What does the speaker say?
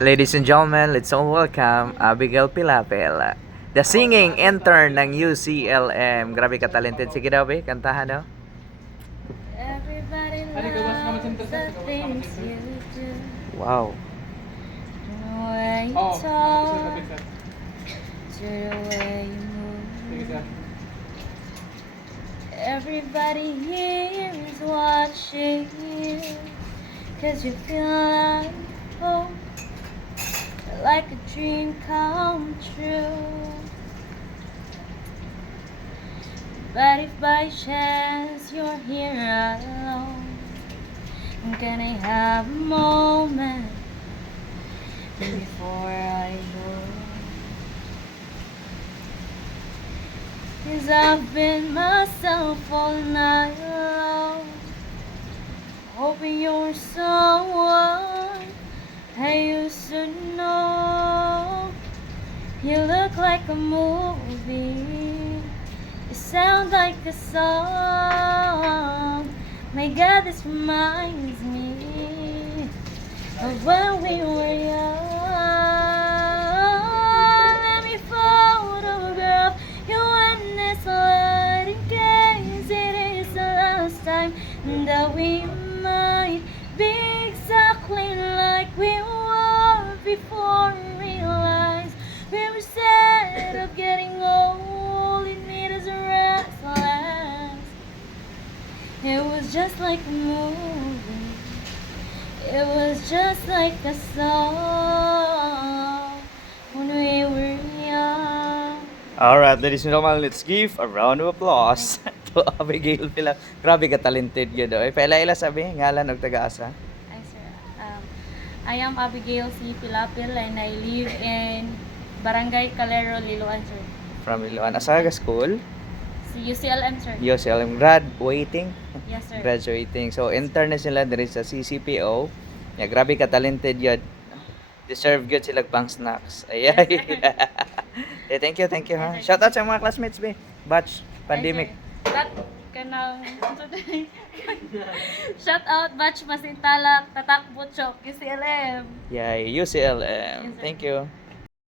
Ladies and gentlemen, let's all welcome Abigail Pilapil, the singing intern ng UCLM. Grabe ka talented. Sige daw, be, kantahan daw. Everybody loves the things you do. Wow. The way you talk, to the way you move. Everybody here is watching you, 'cause you feel like hope, like a dream come true. But if by chance you're here alone, I'm gonna have a moment before I go. 'Cause I've been myself all night long, hoping you're someone I used to know. You look like a movie, you sound like a song. My God, this reminds me of when we were young. Let me photograph you in this light, in case it is the last time that we might be exactly like we were before we realized we were sad of getting old. It made us restless. It was just like a movie. It was just like a song when we were young. Alright, ladies and gentlemen, let's give a round of applause to Abigail Pilapil. Grabe ka talented yun daw. Paila-ila sabi, ngalan og taga-asa. Hi, sir. I am Abigail C. Pilapil and I live in Barangay Calero, Liloan, sir. From Iloan. Asaga School. Si UCLM, sir. UCLM graduating. Yes, sir. Graduating. So, intern na sila diri sa CCPO. Yeah, grabe ka talented yun. Deserve good sila pang snacks. Ayay. Eh, thank you ha. Shout out sa mga classmates, be. Batch, pandemic. That kanang shout out batch Masintalak, Tatak Butchok, UCLM. Yay, UCLM. Thank you.